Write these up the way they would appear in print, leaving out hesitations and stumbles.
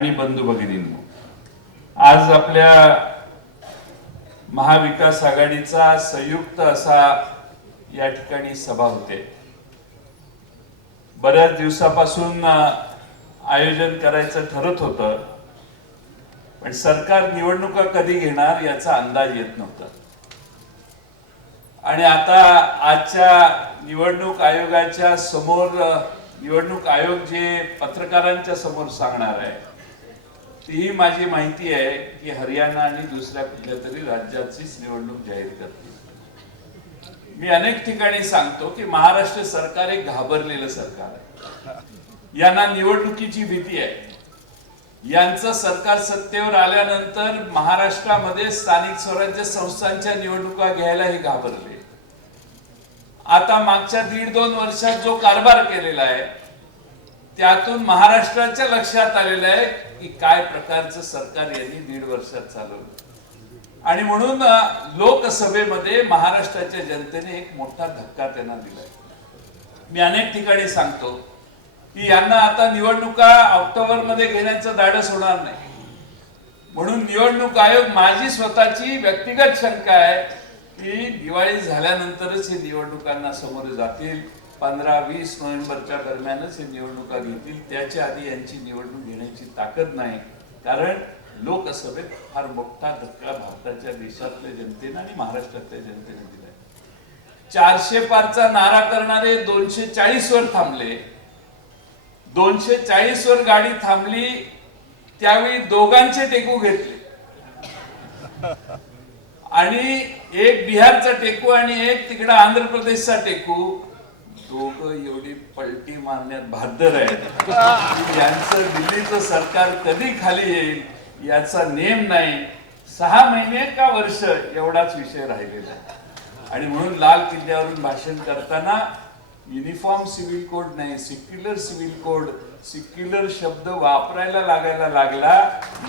आणि बंधू भगिनींनो, आज आपल्या महाविकास आघाडीचा संयुक्त असा या ठिकाणी सभा होते। बऱ्याच दिवसापासून आयोजन करायचं ठरत होतं, पण सरकार निवडणुका कधी घेणार याचा अंदाज येत नव्हता। आणि आता आजच्या निवडणूक आयोगाच्या समोर निवडणूक आयोग जे पत्रकारांच्या समोर सांगणार आहे ती माझी माहिती आहे की हरियाणा आणि दुसऱ्या कुठल्या तरी राज्याचीच निवडणूक जाहीर करतील। मी अनेक ठिकाणी सांगतो की महाराष्ट्र सरकार एक घाबरलेलं सरकार आहे। यांना निवडणुकीची भीती आहे। यांचं सरकार सत्तेवर आल्यानंतर महाराष्ट्रामध्ये स्थानिक स्वराज्य संस्थांच्या निवडणुका घ्यायला हे घाबरले। आता मागच्या 1.5-2 वर्षात जो कारभार केलेला आहे त्यातून महाराष्ट्राच्या लक्षात आलेलं आहे की काय प्रकारचं सरकार यांनी 1.5 वर्षात चालवलं। आणि म्हणून लोकसभेमध्ये महाराष्ट्राच्या जनतेने एक मोठा धक्का त्यांना दिलाय। मी अनेक ठिकाणी सांगतो की यांना आता निवडणुका ऑक्टोबर मध्ये घेण्याचं धाडस होणार नाही। म्हणून निवडणूक आयोग, माझी स्वतःची व्यक्तिगत शंका आहे की दिवाळी झाल्यानंतरच हे निवडणुकांना समोर जातील। 15-20 नोव्हेंबरच्या दरम्यानच हे निवडणुका घेतील। त्याच्या आधी यांची निवडणूक घेण्याची ताकद नाही, कारण लोकसभेत फार मोठा धक्का भारताच्या देशातल्या जनतेने आणि महाराष्ट्रातल्या जनतेने दिलाय। 400 पारचा नारा करणारे 240 वर थांबले। 240 वर गाडी थांबली त्यावेळी दोघांचे टेकू घेतले आणि एक बिहारचा टेकू आणि एक तिकडे आंध्र प्रदेशचा टेकू, दोघं एवढी पलटी मारण्यात भाद्र आहेत। यांचं दिल्लीचं सरकार कधी खाली येईल याचा नेम नाही। 6 महिने का वर्ष एवढाच विषय राहिलेला आहे। आणि म्हणून लाल किल्ल्यावरून भाषण करताना युनिफॉर्म सिव्हिल कोड नाही, सेक्युलर सिव्हिल कोड, सेक्युलर शब्द वापरायला लागायला लागला।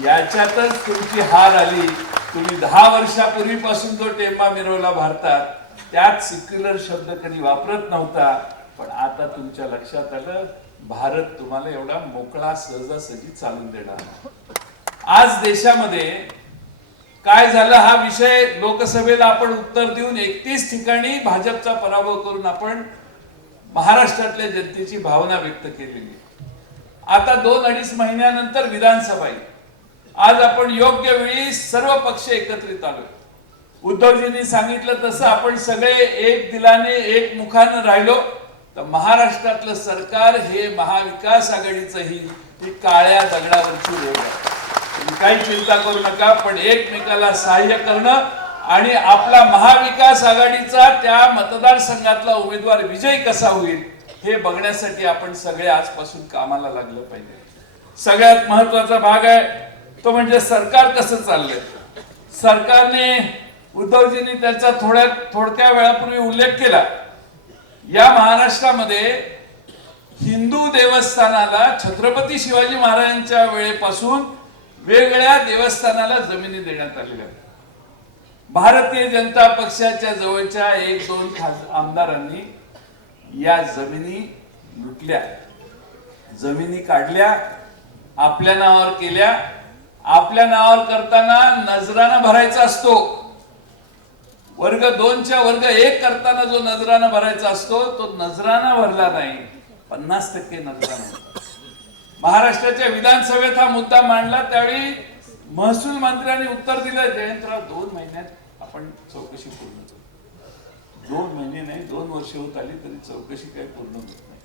याच्यातच तुमची हार आली। तुम्ही 10 वर्षापूर्वीपासून जो टेंबा मिरवला भारतात त्यात सेक्युलर शब्द कधी वापरत नव्हता, पण आता तुमच्या लक्षात आलं भारत तुम्हाला एवढा मोकळा सहजासहजी चालून देणार। आज देशामध्ये काय झालं हा विषय लोकसभेला आपण उत्तर देऊन 31 ठिकाणी भाजपचा पराभव करून आपण महाराष्ट्रातल्या जनतेची भावना व्यक्त केलेली। आता 2-2.5 महिन्यानंतर विधानसभा येईल। आज आपण योग्य वेळी सर्व पक्ष एकत्रित आलो। उद्धवजींनी सांगितलं तसं आपण सगळे एक दिलाने एक मुखाने राहिलो तर महाराष्ट्रातलं सरकार हे महाविकास आघाडीचं ही काळ्या दगडावरची रेघ आहे। तुम्ही काही चिंता करू नका, पण एकमेकाला सहाय्य करणं आणि आपला महाविकास आघाडीचा त्या मतदारसंघातला उमेदवार विजयी कसा होईल हे बघण्यासाठी आपण सगळे आजपासून कामाला लागलं पाहिजे। सगळ्यात महत्वाचा भाग आहे तो म्हणजे सरकार कसं चाललंय। सरकारने, उद्धवजींनी त्याचा थोडक्या वेळापूर्वी उल्लेख केला, या महाराष्ट्रामध्ये हिंदू देवस्थानाला छत्रपती शिवाजी महाराजांच्या वेळेपासून वेगवेगळ्या देवस्थानाला जमिनी देण्यात आलेल्या आहेत। भारतीय जनता पक्षाच्या जवळच्या 1-2 आमदारांनी या जमिनी लुटल्या, जमिनी काढल्या, आपल्या नावावर केल्या। आपल्या नावावर करताना नजराना भरायचा असतो। वर्ग 2 च्या वर्ग 1 करताना जो नजराना भरायचा असतो तो नजराना भरला नाही, 50% नजराना। महाराष्ट्राच्या विधानसभेत हा मुद्दा मांडला त्यावेळी महसूल मंत्र्यांनी उत्तर दिलं, जयंतराव 2 महिन्यात आपण चौकशी पूर्ण करू। 2 महिने नाही, 2 वर्ष होत आली तरी चौकशी काही पूर्ण होत नाही।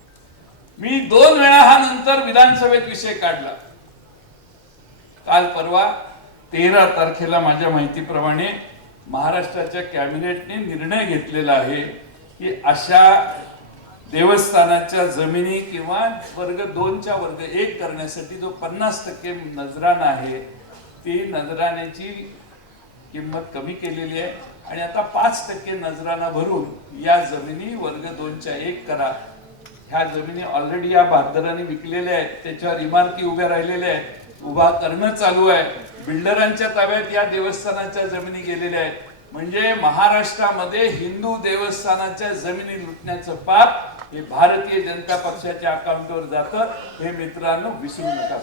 मी 2 वेळा हा नंतर विधानसभेत विषय काढला। काल परवा 13 तारखेला माझ्या माहितीप्रमाणे महाराष्ट्राच्या कॅबिनेटने निर्णय घेतलेला आहे की अशा देवस्थानाच्या जमिनी किंवा वर्ग 2 च्या वर्ग 1 करण्यासाठी जो 50% नजराना आहे ती नजराण्याची किंमत कमी केलेली आहे आणि आता 5% नजराना भरून या जमिनी वर्ग 2 च्या 1 करा। ह्या जमिनी ऑलरेडी या बहादरांनी विकलेल्या आहेत, त्याच्यावर इमारती उभ्या राहिलेल्या आहेत, उभा करणं चालू आहे। बिल्डरांच्या ताब्यात या देवस्थानाच्या जमिनी गेलेल्या आहेत। म्हणजे महाराष्ट्रामध्ये हिंदू देवस्थानाच्या जमिनी लुटण्याचं पाप हे भारतीय जनता पक्षाच्या अकाउंटवर जातं, हे मित्रांनो विसरू नका.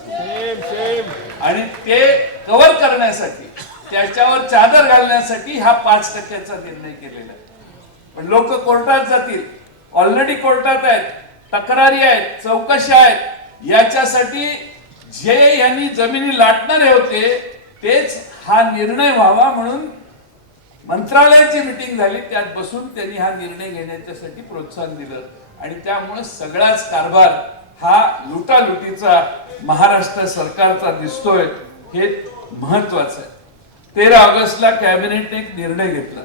आणि ते कव्हर करण्यासाठी, त्याच्यावर चादर घालण्यासाठी हा 5% निर्णय केलेला आहे. पण लोक कोर्टात जातील, ऑलरेडी कोर्टात आहेत, तक्रारी आहेत, चौकशा आहेत. याच्यासाठी जे यांनी जमिनी लाटणारे होते तेच हा निर्णय व्हावा म्हणून मंत्रालयाची मीटिंग झाली, त्यात बसून त्यांनी हा निर्णय घेण्याच्यासाठी प्रोत्साहन दिलं. आणि त्यामुळे सगळाच कारभार हा लुटालुटीचा महाराष्ट्र सरकारचा दिसतोय, हे महत्वाचं आहे. 13 ऑगस्टला कॅबिनेटने एक निर्णय घेतला.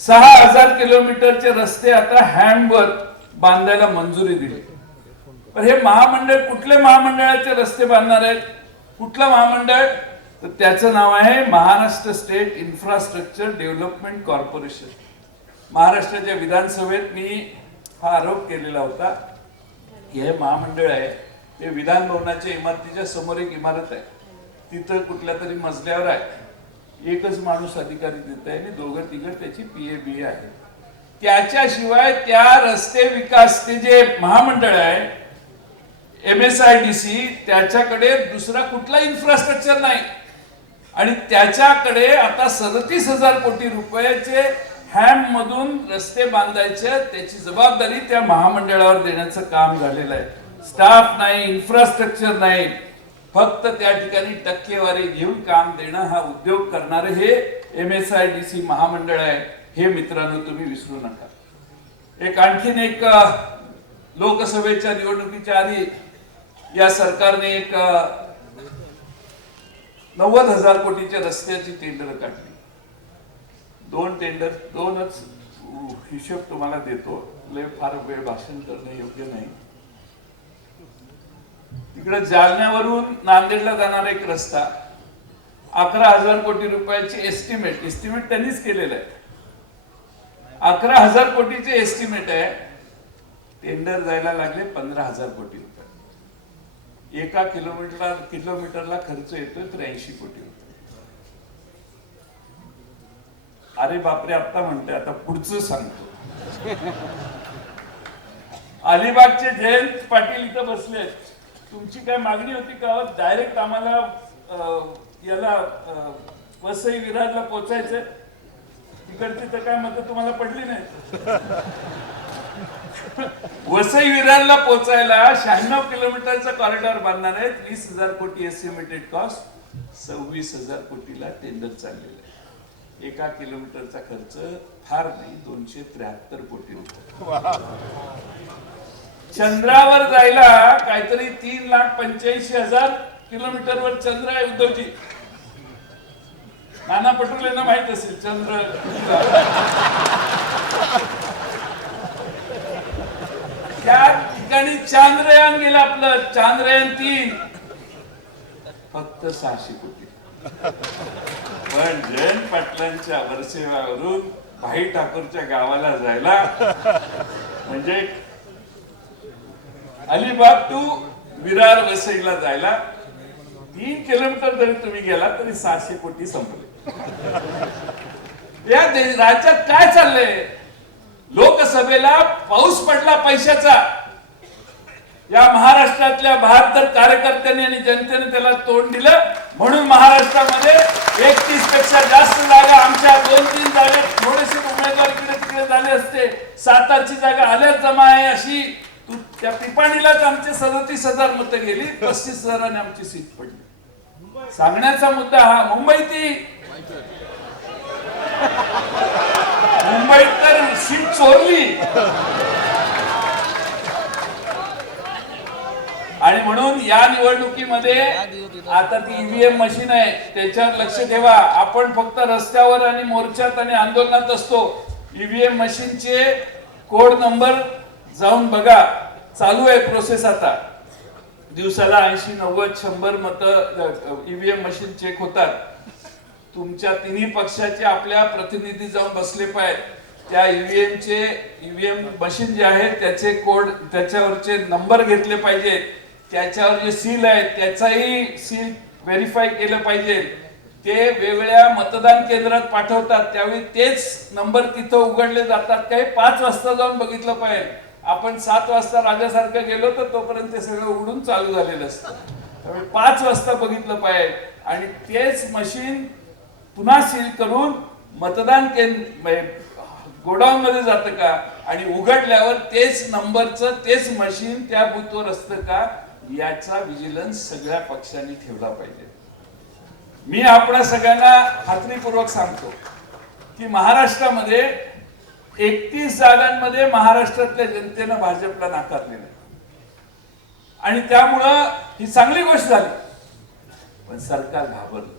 6000 किलोमीटरचे रस्ते आता हॅमवर बांधायला मंजुरी दिली. पण हे महामंडळ कुठले महामंडळाचे रस्ते बांधणार आहेत? कुठलं महामंडळ? तर त्याचं नाव आहे Maharashtra state infrastructure development corporation. महाराष्ट्राच्या विधानसभेत मी हा आरोप केलेला होता. हे महामंडळ आहे ते विधान भवनाच्या इमारतीच्या समोर एक इमारत आहे, तिथं कुठल्या तरी मजल्यावर आहे. एकच माणूस अधिकारी देत आहे आणि दोघं तिघं त्याची PA आहे. त्याच्याशिवाय त्या रस्ते विकास ते जे महामंडळ आहे MSIDC, त्याच्याकडे दुसरा कुठला इन्फ्रास्ट्रक्चर नाही. आणि त्याच्याकडे आता 37,000 कोटी रुपयाचे हॅम मधून रस्ते बांधायचे, त्याची जबाबदारी त्या महामंडळावर देण्याचं काम झालेलं आहे. स्टाफ नाही, इन्फ्रास्ट्रक्चर नाही, फक्त त्या ठिकाणी टक्केवारी घेऊन काम देणं हा उद्योग करणारे हे MSIDC महामंडळ आहे. हे मित्रांनो तुम्ही विसरू नका. एक आणखीन एक लोकसभेच्या निवडणुकीच्या आधी या सरकारने एक 90,000 कोटीच्या रस्त्याची टेंडर काढली. 2 टेंडर, 2च हिशोब तुम्हाला देतो, लय फार वेळ भाषण करणं योग्य नाही. तिकडे जालन्यावरून नांदेडला जाणारा एक रस्ता 11,000 कोटी रुपयाची एस्टिमेट त्यांनीच केलेलं आहे. 11,000 कोटीचे एस्टिमेट आहे. टेंडर जायला लागले 15,000 कोटी रुपये. एका किलोमीटरला खर्च येतोय 83 कोटी रुपये. अरे बापरे, आता म्हणते, आता पुढचं सांगतो. अलिबागचे जयंत पाटील इथं बसले. तुमची काय मागणी होती का? डायरेक्ट आम्हाला याला वसई विरारला पोहोचायचंय. तिकडची तर काय मतं तुम्हाला पडली नाही. वसई विरारला पोहोचायला 96 किलोमीटरचा कॉरिडॉर बांधणार आहेत. 20,000 कोटी एस्टिमेटेड कॉस्ट. 26,000 कोटीला टेंडर चाललेलं आहे. एका किलोमीटरचा खर्च फार नाही, 273 कोटी रुपये. चंद्रावर जायला काहीतरी 3,85,000 किलोमीटरवर चंद्र आहे. उद्धवजी, नाना पटोलेंना माहित असेल चंद्र. त्या ठिकाणी चांद्रयान गेलं आपलं, चांद्रयान 3, फक्त 600 कोटी. पण जयंत पाटलांच्या वरसेवावरून भाई ठाकूरच्या गावाला जायला, म्हणजे अलिबाग टू विरार वसईला जायला 3 किलोमीटर जरी तुम्ही गेला तरी 600 कोटी संपले. या राज्यात काय चाललंय? लोकसभेला पाऊस पडला पैशाचा. या महाराष्ट्रातल्या 72 कार्यकर्त्यांनी आणि जनतेने त्याला तोंड दिलं. म्हणून महाराष्ट्रामध्ये 31 पेक्षा जास्त जागा, आमच्या 2-3 जागा थोडेसे उमेदवार इकडे तिकडे झाले असते. 7ची जागा आल्याच जमा आहे अशी. त्या पिपाणीलाच आमचे 37,000 मतं गेली, 35,000 आमची सीट पडली. सांगण्याचा मुद्दा हा, मुंबईत तर सीट चोरली. आणि म्हणून या निवडणुकीमध्ये आता ती EVM मशीन आहे, त्याच्यावर लक्ष ठेवा. आपण फक्त रस्त्यावर आणि मोर्चात आणि आंदोलनात असतो. EVM मशीनचे कोड नंबर जाऊन बघा. चालू आहे प्रोसेस. आता दिवसाला 80, 90, 100 मतं EVM मशीन चेक होतात. तुमच्या तिन्ही पक्षाचे आपल्या प्रतिनिधी जाऊन बसले पाहिजे. त्या EVM मशीन जे आहे त्याचे कोड, त्याच्यावरचे नंबर घेतले पाहिजेत. त्याच्यावर जे सील आहे त्याचाही सील व्हेरीफाय केलं पाहिजे. ते वेगवेगळ्या मतदान केंद्रात पाठवतात, त्यावेळी तेच नंबर तिथं उघडले जातात. काही 5 वाजता जाऊन बघितलं पाहिजे. आपण 7 वाजता राजासारखं गेलो तर तोपर्यंत ते सगळं उघडून चालू झालेलं असतं. त्यामुळे 5 वाजता बघितलं पाहिजे आणि तेच मशीन पुन्हा सील करून मतदान केंद्र गोडाऊन मध्ये जातं का आणि उघडल्यावर तेच नंबरचं तेच मशीन त्या बूथवर असतं का याचा विजिलन्स सगळ्या पक्षांनी ठेवला पाहिजे. मी आपणा सगळ्यांना खात्रीपूर्वक सांगतो की महाराष्ट्रामध्ये 31 जागांमध्ये महाराष्ट्रातल्या जनतेनं भाजपला नाकारलेलं आणि त्यामुळं ही चांगली गोष्ट झाली. पण सरकार घाबरलं.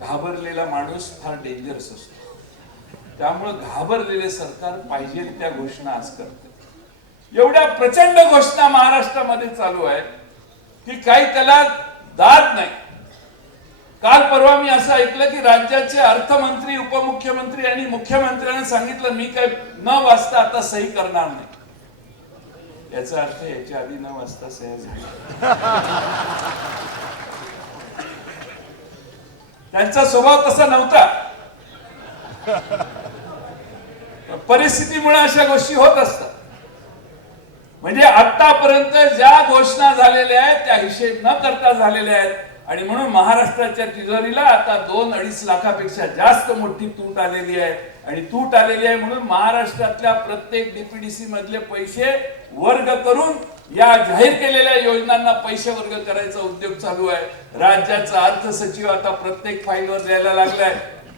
घाबरलेला माणूस फार डेंजरस असतो. त्यामुळं घाबरलेले सरकार पाहिजे त्या घोषणा आज करते. एवढ्या प्रचंड घोषणा महाराष्ट्रामध्ये चालू आहेत की काही त्याला दाद नाही. काल परवा मी असं ऐकलं की राज्याचे अर्थमंत्री, उपमुख्यमंत्री आणि मुख्यमंत्र्यांनी सांगितलं मी काय न वाचता आता सही करणार नाही. याचा अर्थ याच्या आधी न वाचता सह्या झाल्या. त्यांचा स्वभाव तसा नव्हता. परिस्थितीमुळे अशा गोष्टी होत असतात. म्हणजे आतापर्यंत ज्या घोषणा झालेल्या आहेत त्या हिशेब न करता झालेल्या आहेत आणि म्हणून महाराष्ट्राच्या तिजोरीला आता 2-2.5 लाखापेक्षा जास्त मोठी तूट आलेली आहे. आणि तूट आलेली आहे म्हणून महाराष्ट्रातल्या प्रत्येक डीपीडीसी मधले पैसे वर्ग करून या जाहीर केलेल्या योजनांना पैसे वर्ग करायचा उद्योग चालू आहे. राज्याचा अर्थ सचिव आता प्रत्येक फाईलवर द्यायला लागलाय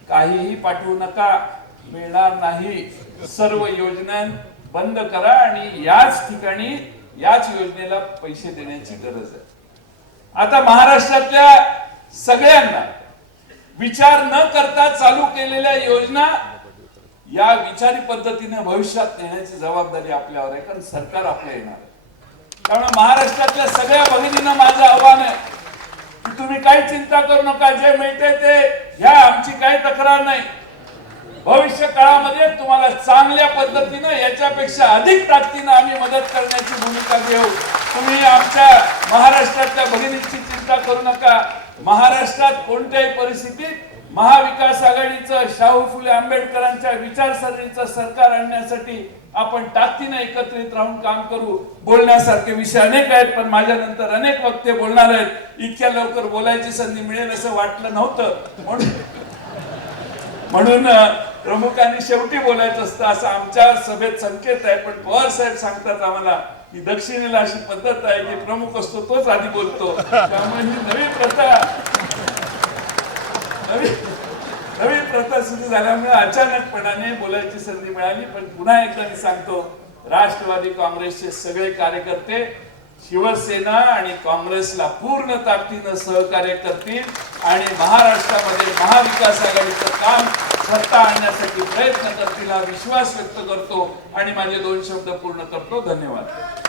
काहीही पाठवू नका, मिळणार नाही, सर्व योजना बंद करा आणि याच ठिकाणी याच योजनेला पैसे देण्याची गरज आहे. आता महाराष्ट्रातल्या सगळ्यांना विचार न करता चालू केलेल्या योजना या विचारी पद्धतीने भविष्यात नेण्याची जबाबदारी आपल्यावर आहे, कारण सरकार आपलं येणार आहे. त्यामुळे महाराष्ट्रातल्या सगळ्या भगिनींना माझं आव्हान आहे की तुम्ही काही चिंता करू नका, जे मिळते ते घ्या, आमची काही तक्रार नाही. भविष्य काळामध्ये तुम्हाला चांगल्या पद्धतीनं याच्यापेक्षा अधिक ताकदीनं आम्ही मदत करण्याची भूमिका घेऊ. तुम्ही आमच्या महाराष्ट्रातल्या भगिनींची चिंता करू नका. महाराष्ट्रात कोणत्याही परिस्थितीत महाविकास आघाडीचं, शाहू फुले आंबेडकरांच्या विचारसरणीचं सरकार आणण्यासाठी आपण ताकदीनं एकत्रित राहून काम करू. बोलण्यासारखे विषय अनेक आहेत पण माझ्या नंतर अनेक वक्ते बोलणार आहेत. इतक्या लवकर बोलायची संधी मिळेल असं वाटलं नव्हतं. म्हणून प्रमुखांनी शेवटी बोलायचं असतं असं आमच्या सभेत संकेत आहे. पण पवार साहेब सांगतात आम्हाला की दक्षिणेला अशी पद्धत आहे की प्रमुख असतो तोच आधी बोलतो. त्यामुळे ही नवी प्रथा सुरू झाल्यामुळे अचानकपणाने बोलायची संधी मिळाली. पण पुन्हा एकदा मी सांगतो, राष्ट्रवादी काँग्रेसचे सगळे कार्यकर्ते शिवसेना आणि काँग्रेसला पूर्ण ताकदीनं सहकार्य करतील आणि महाराष्ट्रामध्ये महाविकास आघाडीचं काम सत्ता आणण्यासाठी प्रयत्न करतील हा विश्वास व्यक्त करतो आणि माझे 2 शब्द पूर्ण करतो. धन्यवाद.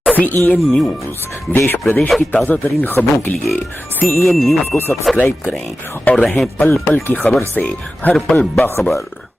CEN न्यूज, देश प्रदेश की ताजा तरीन खबरों के लिए CEN न्यूज को सब्सक्राइब करें और रहें पल पल की खबर से हर पल बाखबर.